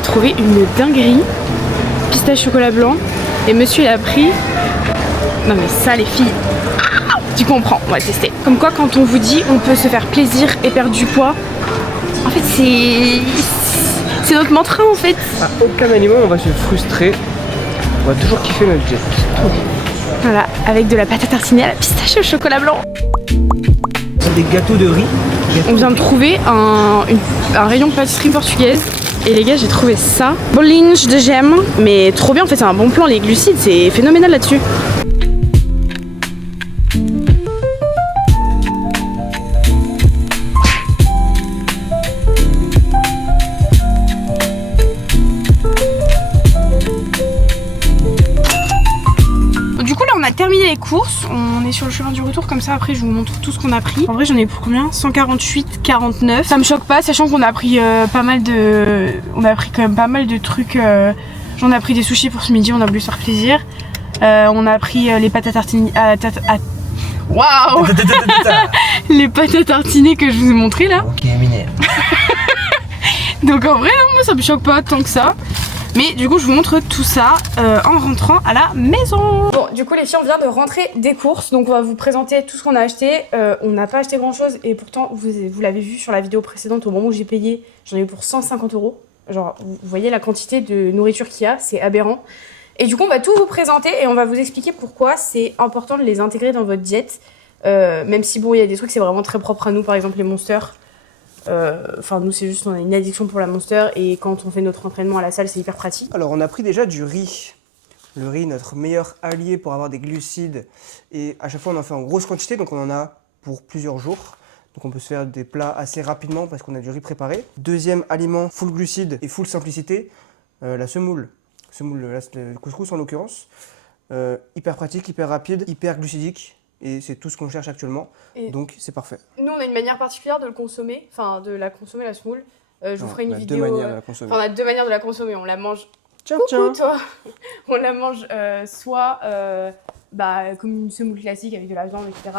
j'ai trouvé une dinguerie. Pistache chocolat blanc. Et monsieur il a pris... Non mais ça les filles, tu comprends, on va tester. Comme quoi quand on vous dit on peut se faire plaisir et perdre du poids, en fait c'est notre mantra en fait. À aucun moment on va se frustrer, on va toujours kiffer notre jet. Voilà, avec de la pâte à tartiner à la pistache au chocolat blanc. Des gâteaux de riz. On vient de trouver un rayon pâtisserie portugaise. Et les gars, j'ai trouvé ça. Bolinhos de gemme. Mais trop bien, en fait, c'est un bon plan. Les glucides, c'est phénoménal là-dessus. Du coup, là, on a terminé les courses. On est sur le chemin du retour. Comme ça, après, je vous montre tout ce qu'on a pris. En vrai, j'en ai pour combien? 148,49. Ça me choque pas, sachant qu'on a pris pas mal de... On a pris quand même pas mal de trucs. J'en ai pris des sushis pour ce midi, on a voulu se faire plaisir. On a pris les pâtes à tartiner... Waouh. Les pâtes à tartiner que je vous ai montré là. Ok, miné. Donc en vrai, non, moi ça me choque pas tant que ça. Mais du coup, je vous montre tout ça en rentrant à la maison. Bon, du coup, les filles, on vient de rentrer des courses. Donc, on va vous présenter tout ce qu'on a acheté. On n'a pas acheté grand-chose. Et pourtant, vous l'avez vu sur la vidéo précédente, au moment où j'ai payé, j'en ai eu pour 150 €. Genre, vous voyez la quantité de nourriture qu'il y a, c'est aberrant. Et du coup, on va tout vous présenter et on va vous expliquer pourquoi c'est important de les intégrer dans votre diète. Même si, bon, il y a des trucs, c'est vraiment très propre à nous, par exemple les Monsters. Enfin, nous, c'est juste, on a une addiction pour la Monster et quand on fait notre entraînement à la salle, c'est hyper pratique. Alors, on a pris déjà du riz. Le riz, notre meilleur allié pour avoir des glucides. Et à chaque fois, on en fait en grosse quantité, donc on en a pour plusieurs jours. Donc on peut se faire des plats assez rapidement parce qu'on a du riz préparé. Deuxième aliment, full glucides et full simplicité, la semoule. Là, c'est le couscous en l'occurrence. Hyper pratique, hyper rapide, hyper glucidique. Et c'est tout ce qu'on cherche actuellement, donc c'est parfait. Nous, on a une manière particulière de le consommer, enfin de la consommer, la semoule. Je vous ferai une vidéo. On a deux manières de la consommer. Enfin, on a deux manières de la consommer. On la mange. Tiens, Coucou, toi. On la mange soit comme une semoule classique avec de la viande, etc.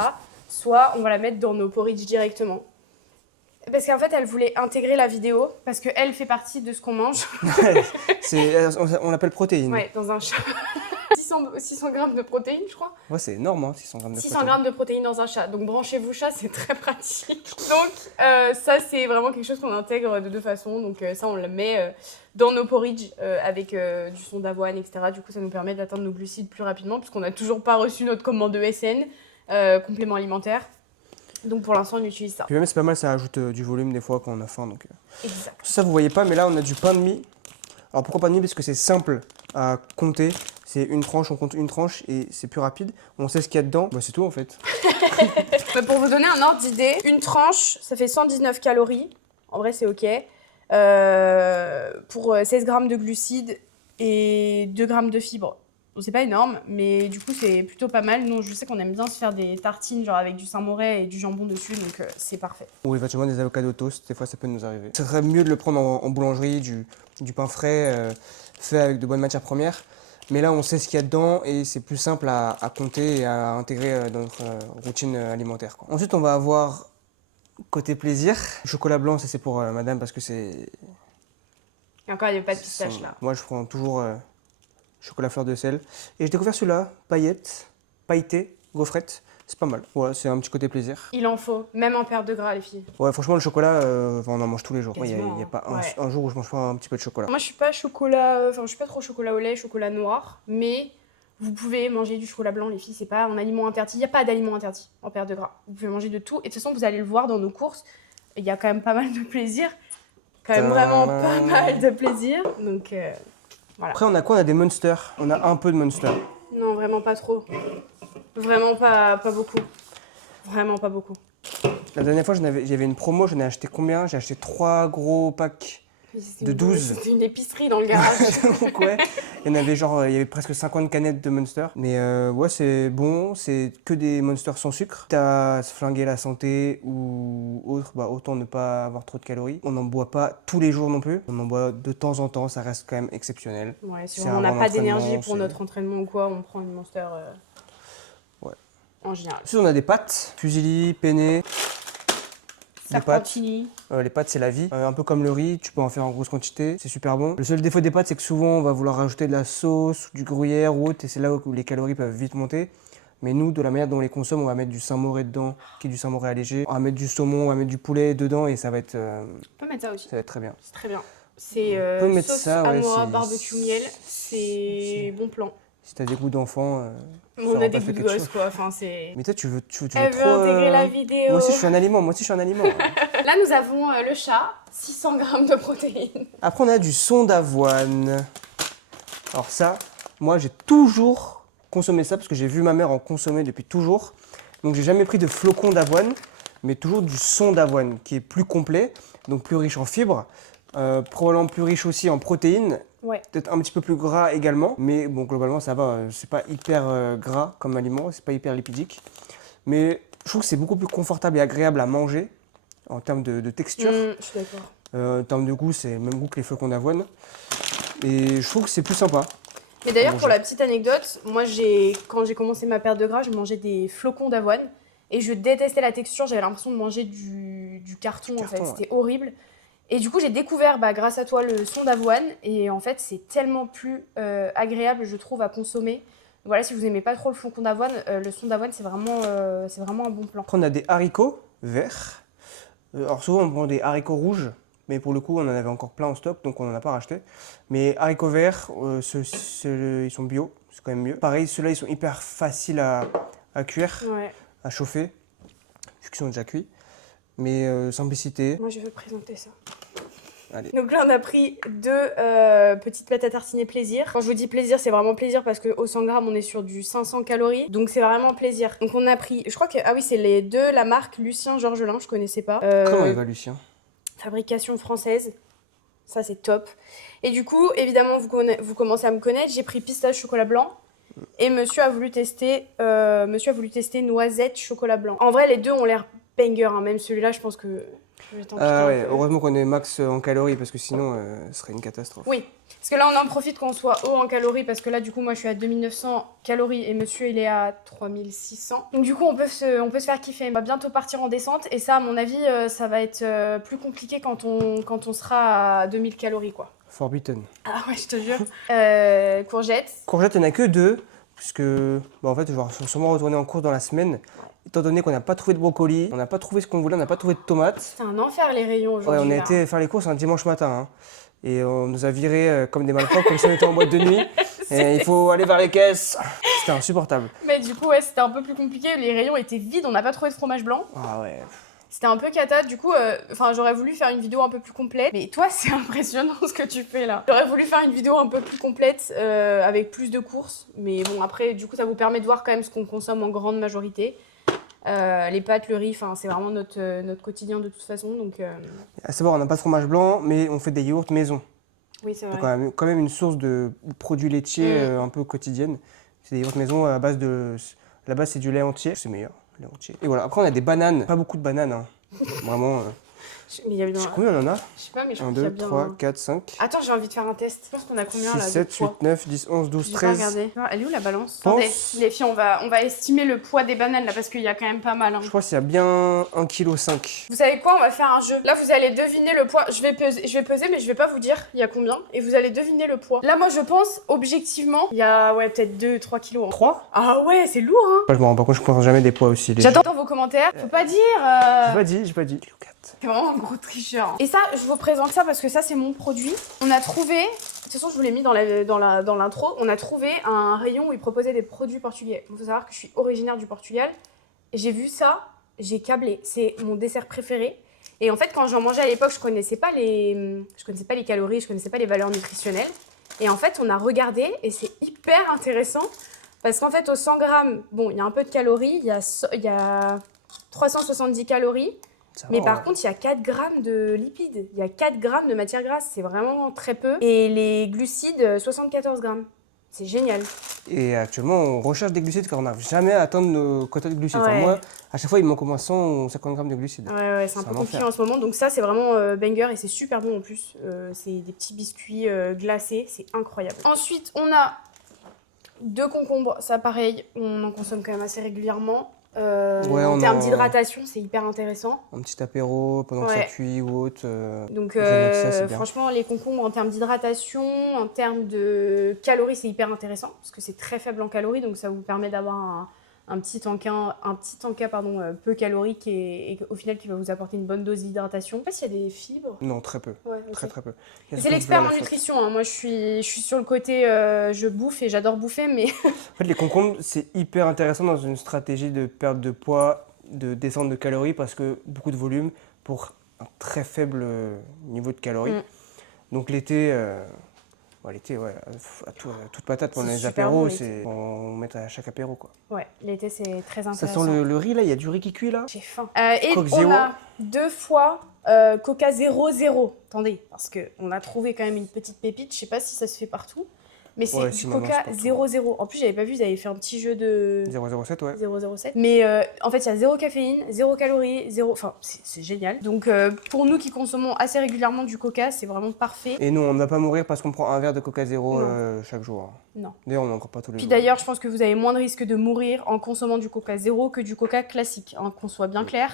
Soit on va la mettre dans nos porridge directement. Parce qu'en fait, elle voulait intégrer la vidéo, parce qu'elle fait partie de ce qu'on mange. On l'appelle protéines. Ouais, dans un chat. 600 grammes de protéines, je crois. Ouais, c'est énorme, hein, 600 grammes de 600 grammes de protéines dans un chat. Donc branchez-vous chat, c'est très pratique. Donc ça, c'est vraiment quelque chose qu'on intègre de deux façons. Donc ça, on le met dans nos porridge avec du son d'avoine, etc. Du coup, ça nous permet d'atteindre nos glucides plus rapidement, puisqu'on n'a toujours pas reçu notre commande de SN, complément alimentaire. Donc pour l'instant, on utilise ça. Puis même, c'est pas mal, ça ajoute du volume des fois quand on a faim. Donc, Exact. ça, vous voyez pas, mais là, on a du pain de mie. Alors pourquoi pain de mie? Parce que c'est simple à compter. C'est une tranche, on compte une tranche et c'est plus rapide. On sait ce qu'il y a dedans. Bah, c'est tout en fait. Pour vous donner un ordre d'idée, une tranche, ça fait 119 calories. En vrai, c'est ok. Pour 16 grammes de glucides et 2 grammes de fibres. Bon, c'est pas énorme, mais du coup, c'est plutôt pas mal. Nous, je sais qu'on aime bien se faire des tartines genre avec du Saint-Moré et du jambon dessus, donc c'est parfait. Ou éventuellement des avocados toast, des fois ça peut nous arriver. Ce serait mieux de le prendre en boulangerie, du pain frais, fait avec de bonnes matières premières. Mais là, on sait ce qu'il y a dedans et c'est plus simple à compter et à intégrer dans notre routine alimentaire, quoi. Ensuite, on va avoir côté plaisir. Chocolat blanc, ça c'est pour madame parce que c'est... Et encore, il n'y a pas de pistache là. Moi, je prends toujours chocolat fleur de sel. Et j'ai découvert celui-là, pailleté, gaufrette. C'est pas mal. Ouais, c'est un petit côté plaisir. Il en faut, même en perte de gras, les filles. Ouais, franchement, le chocolat, on en mange tous les jours. Il n'y a pas ouais. un jour où je mange pas un petit peu de chocolat. Moi, je suis pas chocolat, enfin, je suis pas trop chocolat au lait, chocolat noir, mais vous pouvez manger du chocolat blanc, les filles, c'est pas un aliment interdit. Il n'y a pas d'aliment interdit en perte de gras. Vous pouvez manger de tout. Et de toute façon, vous allez le voir dans nos courses, il y a quand même pas mal de plaisir. Quand même vraiment pas mal de plaisir. Donc, voilà. Après, on a quoi? On a des Monsters. On a un peu de Monster. Non, vraiment pas trop. Vraiment pas beaucoup. Vraiment pas beaucoup. La dernière fois, j'avais une promo, j'en ai acheté combien? J'ai acheté 3 gros packs de 12. C'était une épicerie dans le garage. Donc ouais, il y avait presque 50 canettes de Monster. Mais ouais, c'est bon, c'est que des Monsters sans sucre. Quitte à se flinguer la santé ou autre, bah autant ne pas avoir trop de calories. On n'en boit pas tous les jours non plus. On en boit de temps en temps, ça reste quand même exceptionnel. Ouais, si on n'a pas d'énergie pour notre entraînement ou quoi, on prend une Monster. Ouais. En général. Ensuite, on a des pâtes, fusilli, penne. Serpentini. Les pâtes, c'est la vie. Un peu comme le riz, tu peux en faire en grosse quantité, c'est super bon. Le seul défaut des pâtes, c'est que souvent, on va vouloir rajouter de la sauce, du gruyère ou autre, et c'est là où les calories peuvent vite monter. Mais nous, de la manière dont on les consomme, on va mettre du Saint-Moré dedans, qui est du Saint-Moré allégé. On va mettre du saumon, on va mettre du poulet dedans, et ça va être... On peut mettre ça aussi. Ça va être très bien. C'est très bien. C'est On peut mettre sauce ça, ouais, Amora, c'est- barbecue miel, c'est bon plan. Si t'as des goûts d'enfant, On a des goûts de gosse quoi, enfin c'est... Mais toi, tu veux Elle trop... veut intégrer la vidéo. Moi aussi, je suis un aliment, Là, nous avons le chat, 600 grammes de protéines. Après, on a du son d'avoine. Alors ça, moi, j'ai toujours consommé ça parce que j'ai vu ma mère en consommer depuis toujours. Donc, j'ai jamais pris de flocons d'avoine, mais toujours du son d'avoine qui est plus complet, donc plus riche en fibres, probablement plus riche aussi en protéines. Ouais. Peut-être un petit peu plus gras également, mais bon, globalement, ça va. C'est pas hyper gras comme aliment, c'est pas hyper lipidique. Mais je trouve que c'est beaucoup plus confortable et agréable à manger en termes de texture. Je suis d'accord. En termes de goût, c'est le même goût que les flocons d'avoine. Et je trouve que c'est plus sympa. Mais d'ailleurs, pour la petite anecdote, moi, quand j'ai commencé ma perte de gras, je mangeais des flocons d'avoine. Et je détestais la texture, j'avais l'impression de manger du carton, en fait. Ouais. C'était horrible. Et du coup, j'ai découvert, grâce à toi, le son d'avoine. Et en fait, c'est tellement plus agréable, je trouve, à consommer. Voilà, si vous n'aimez pas trop le flocon d'avoine, le son d'avoine, c'est vraiment un bon plan. Après, on a des haricots verts. Alors souvent, on prend des haricots rouges. Mais pour le coup, on en avait encore plein en stock, donc on n'en a pas racheté. Mais haricots verts, ils sont bio, c'est quand même mieux. Pareil, ceux-là, ils sont hyper faciles à cuire, Ouais. à chauffer, vu qu'ils sont déjà cuits. Mais simplicité. Moi, je veux présenter ça. Allez. Donc là, on a pris 2 petites pâtes à tartiner plaisir. Quand je vous dis plaisir, c'est vraiment plaisir parce qu'au 100 grammes, on est sur du 500 calories. Donc c'est vraiment plaisir. Donc on a pris, je crois que, ah oui, c'est les deux, la marque Lucien Georgelin, je connaissais pas. Comment il va, Lucien? Fabrication française. Ça, c'est top. Et du coup, évidemment, vous commencez à me connaître. J'ai pris pistache chocolat blanc. Et monsieur a voulu tester noisette chocolat blanc. En vrai, les deux ont l'air banger. Hein. Même celui-là, je pense que je vais t'en piquer un ouais, peu. heureusement qu'on est max en calories parce que sinon, ce serait une catastrophe. Oui, parce que là, on en profite qu'on soit haut en calories. Parce que là, du coup, moi, je suis à 2900 calories et monsieur, il est à 3600. Donc, du coup, on peut se faire kiffer. On va bientôt partir en descente. Et ça, à mon avis, ça va être plus compliqué quand on sera à 2000 calories, quoi. Forbidden. Ah ouais, je te jure. Courgettes. Courgettes, il n'y en a que 2, puisque en fait, je vais sûrement retourner en cours dans la semaine. Étant donné qu'on n'a pas trouvé de brocoli, on n'a pas trouvé ce qu'on voulait, on n'a pas trouvé de tomates. C'est un enfer les rayons Ouais, aujourd'hui. on a été faire les courses un dimanche matin. Hein. Et on nous a virés comme des malpropres, comme si on était en boîte de nuit. Et il faut aller vers les caisses. C'était insupportable. Mais du coup, ouais, c'était un peu plus compliqué. Les rayons étaient vides, on n'a pas trouvé de fromage blanc. Ah ouais. C'était un peu cata, du coup, j'aurais voulu faire une vidéo un peu plus complète. Mais toi, c'est impressionnant ce que tu fais là. J'aurais voulu faire une vidéo un peu plus complète, avec plus de courses. Mais bon, après, du coup, ça vous permet de voir quand même ce qu'on consomme en grande majorité. Les pâtes, le riz, c'est vraiment notre quotidien de toute façon. Donc, À savoir, on n'a pas de fromage blanc, mais on fait des yaourts maison. oui, c'est vrai. Donc quand même une source de produits laitiers un peu quotidienne. C'est des yaourts maison à base de... La base, c'est du lait entier. C'est meilleur, lait entier. Et voilà, après on a des bananes. Pas beaucoup de bananes, hein. Vraiment... Mais il y a bien... Combien on en a? Je sais pas, mais je 1, crois qu'il y a 2, bien... 3, 4, 5... Attends, j'ai envie de faire un test. Je pense qu'on a combien 6, là 7, de 8, poids 9, 10, 11, 12, J'ai pas 13... regardé. Non, elle est où la balance? Pense- Attendez, les filles, on va estimer le poids des bananes là parce qu'il y a quand même pas mal. Hein. Je crois qu'il y a bien 1,5 kg. Vous savez quoi? On va faire un jeu. Là, vous allez deviner le poids. Je vais peser, mais je vais pas vous dire il y a combien. Et vous allez deviner le poids. Là, moi, je pense, objectivement, il y a peut-être 2-3 kilos. Hein. 3? Ah ouais, c'est lourd, hein. Je me rends pas compte, je prends jamais des poids aussi. J'attends vos commentaires. Faut pas dire. J'ai pas dit. C'est vraiment un gros tricheur. Et ça, je vous présente ça parce que ça, c'est mon produit. On a trouvé, de toute façon, je vous l'ai mis dans l'intro, on a trouvé un rayon où ils proposaient des produits portugais. Il faut savoir que je suis originaire du Portugal. Et j'ai vu ça, j'ai câblé. C'est mon dessert préféré. Et en fait, quand j'en mangeais à l'époque, je connaissais pas les calories, je connaissais pas les valeurs nutritionnelles. Et en fait, on a regardé et c'est hyper intéressant. Parce qu'en fait, au 100 grammes, bon, il y a un peu de calories, il y a 370 calories. Mais par contre, il y a 4 grammes de lipides, il y a 4 grammes de matière grasse, c'est vraiment très peu. Et les glucides, 74 grammes. C'est génial. Et actuellement, on recherche des glucides car on n'arrive jamais à atteindre nos quotas de glucides. Ouais. Enfin, moi, à chaque fois, il me manque au moins 150 grammes de glucides. Ouais, c'est un peu compliqué en ce moment. Donc ça, c'est vraiment banger et c'est super bon en plus. C'est des petits biscuits glacés, c'est incroyable. Ensuite, on a 2 concombres. Ça, pareil, on en consomme quand même assez régulièrement. En termes d'hydratation, c'est hyper intéressant. Un petit apéro pendant que ça cuit ou autre. Donc franchement, les concombres en termes d'hydratation, en termes de calories, c'est hyper intéressant parce que c'est très faible en calories, donc ça vous permet d'avoir un petit encas peu calorique et au final qui va vous apporter une bonne dose d'hydratation. Je sais pas s'il y a des fibres. Non, très peu. Ouais, okay. Très peu. C'est l'expert en nutrition. Hein. Moi, je suis sur le côté, je bouffe et j'adore bouffer, mais... En fait, les concombres, c'est hyper intéressant dans une stratégie de perte de poids, de descente de calories parce que beaucoup de volume pour un très faible niveau de calories. Donc l'été... l'été, à toute patate pendant les apéros, on met à chaque apéro, quoi. Ouais, l'été, c'est très intéressant. Ça sent le riz, là? Il y a du riz qui cuit, là? J'ai faim. Et on a 2 fois Coca 0,0. Attendez, parce qu'on a trouvé quand même une petite pépite. Je sais pas si ça se fait partout. Mais c'est du Coca 0,0. En plus, j'avais pas vu, ils avaient fait un petit jeu de... 0,07, ouais. 0,07. Mais en fait, il y a 0 caféine, 0 calories, 0... Enfin, c'est génial. Donc, pour nous qui consommons assez régulièrement du Coca, c'est vraiment parfait. Et nous, on ne va pas mourir parce qu'on prend un verre de Coca 0 chaque jour. Non. D'ailleurs, on n'en prend pas tous les jours. Puis d'ailleurs, je pense que vous avez moins de risques de mourir en consommant du Coca 0 que du Coca classique, hein, qu'on soit bien clair.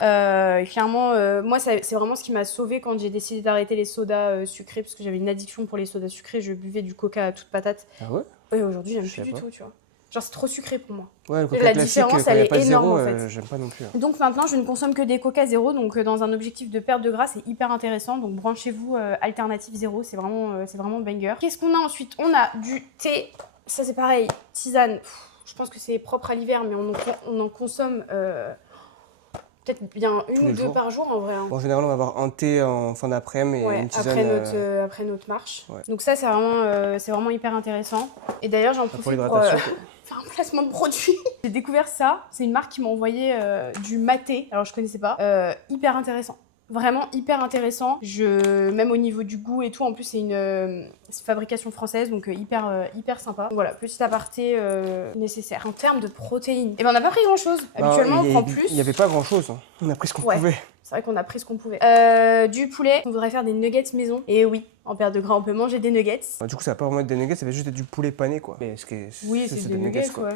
Clairement, moi, c'est vraiment ce qui m'a sauvée quand j'ai décidé d'arrêter les sodas sucrés, parce que j'avais une addiction pour les sodas sucrés. Je buvais du Coca à toute patate. Ah ouais? Oui, aujourd'hui, j'aime plus du tout, tu vois. Genre, c'est trop sucré pour moi. Ouais, le Coca la classique, différence, elle est énorme, zéro, en fait. J'aime pas non plus. Hein. Donc maintenant, je ne consomme que des Coca 0. Donc, dans un objectif de perte de gras, c'est hyper intéressant. Donc, branchez-vous Alternative 0. C'est vraiment banger. Qu'est-ce qu'on a ensuite? On a du thé. Ça, c'est pareil. Tisane. Je pense que c'est propre à l'hiver, mais on en consomme peut-être bien une ou deux par jour, en vrai. Hein. En général, on va avoir un thé en fin d'après-midi et une tisane... Après notre marche. Ouais. Donc ça, c'est vraiment hyper intéressant. Et d'ailleurs, j'en profite pour faire un placement de produit. J'ai découvert ça. C'est une marque qui m'a envoyé du maté. Alors, je connaissais pas. Hyper intéressant. Vraiment hyper intéressant. Même au niveau du goût et tout, en plus c'est une fabrication française, donc hyper sympa. Donc voilà, petit aparté nécessaire. En termes de protéines, on n'a pas pris grand chose. Habituellement on prend plus. Il n'y avait pas grand chose, hein. On a pris ce qu'on pouvait. C'est vrai qu'on a pris ce qu'on pouvait. Du poulet, on voudrait faire des nuggets maison. Et oui, en perte de gras on peut manger des nuggets. Du coup ça va pas vraiment être des nuggets, ça va juste être du poulet pané quoi. Mais oui, c'est des nuggets quoi.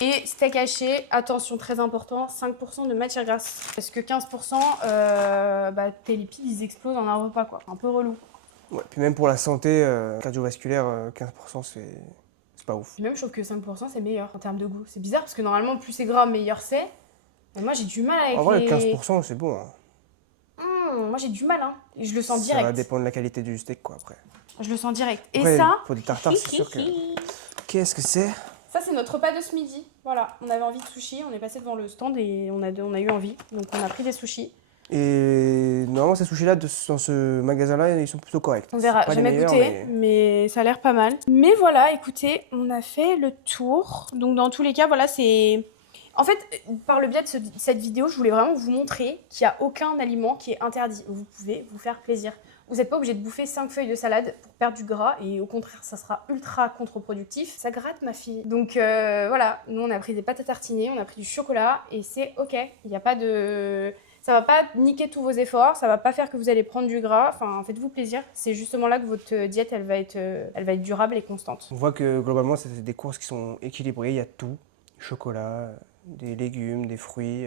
Et steak haché, attention très important, 5% de matière grasse. Parce que 15%, tes lipides ils explosent en un repas quoi. Un peu relou. Ouais, puis même pour la santé cardiovasculaire, 15% c'est pas ouf. Même je trouve que 5% c'est meilleur en termes de goût. C'est bizarre parce que normalement plus c'est gras, meilleur c'est. Mais moi j'ai du mal avec en vrai, 15% c'est bon. Hein. Moi j'ai du mal, hein. Et je le sens direct. Ça va dépendre de la qualité du steak quoi après. Je le sens direct. Après, et ça... pour des tartares, c'est sûr que... Qu'est-ce que c'est? Ça, c'est notre repas de ce midi. Voilà, on avait envie de sushi, on est passé devant le stand et on a eu envie. Donc, on a pris des sushis. Et normalement, ces sushis-là, dans ce magasin-là, ils sont plutôt corrects. On verra, j'ai jamais goûté, mais ça a l'air pas mal. Mais voilà, écoutez, on a fait le tour. Donc, dans tous les cas, voilà, c'est... En fait, par le biais de cette vidéo, je voulais vraiment vous montrer qu'il n'y a aucun aliment qui est interdit. Vous pouvez vous faire plaisir. Vous n'êtes pas obligé de bouffer 5 feuilles de salade pour perdre du gras et au contraire, ça sera ultra contre-productif. Ça gratte ma fille. Donc voilà, nous on a pris des pâtes à tartiner, on a pris du chocolat et c'est ok. Il n'y a pas de... Ça va pas niquer tous vos efforts, ça va pas faire que vous allez prendre du gras. Enfin, faites-vous plaisir. C'est justement là que votre diète, elle va être durable et constante. On voit que globalement, c'est des courses qui sont équilibrées. Il y a tout. Chocolat, des légumes, des fruits,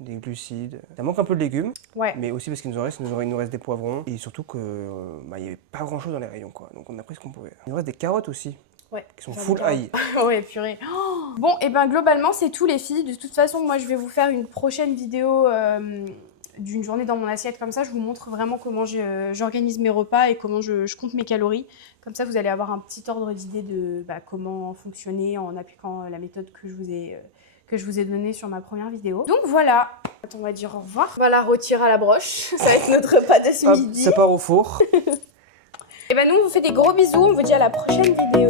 des glucides. Ça manque un peu de légumes, mais aussi parce qu'il nous reste des poivrons. Et surtout qu'il n'y avait pas grand chose dans les rayons, quoi. Donc on a pris ce qu'on pouvait. Il nous reste des carottes aussi, qui sont full ail. Ouais, purée. Oh bon, et globalement, c'est tout les filles. De toute façon, moi, je vais vous faire une prochaine vidéo d'une journée dans mon assiette. Comme ça, je vous montre vraiment comment j'organise mes repas et comment je compte mes calories. Comme ça, vous allez avoir un petit ordre d'idée de comment fonctionner en appliquant la méthode que je vous ai donnée sur ma première vidéo. Donc voilà, on va dire au revoir. On va la retirer à la broche. Ça va être notre repas de ce midi. Ça part au four. Et nous, on vous fait des gros bisous. On vous dit à la prochaine vidéo.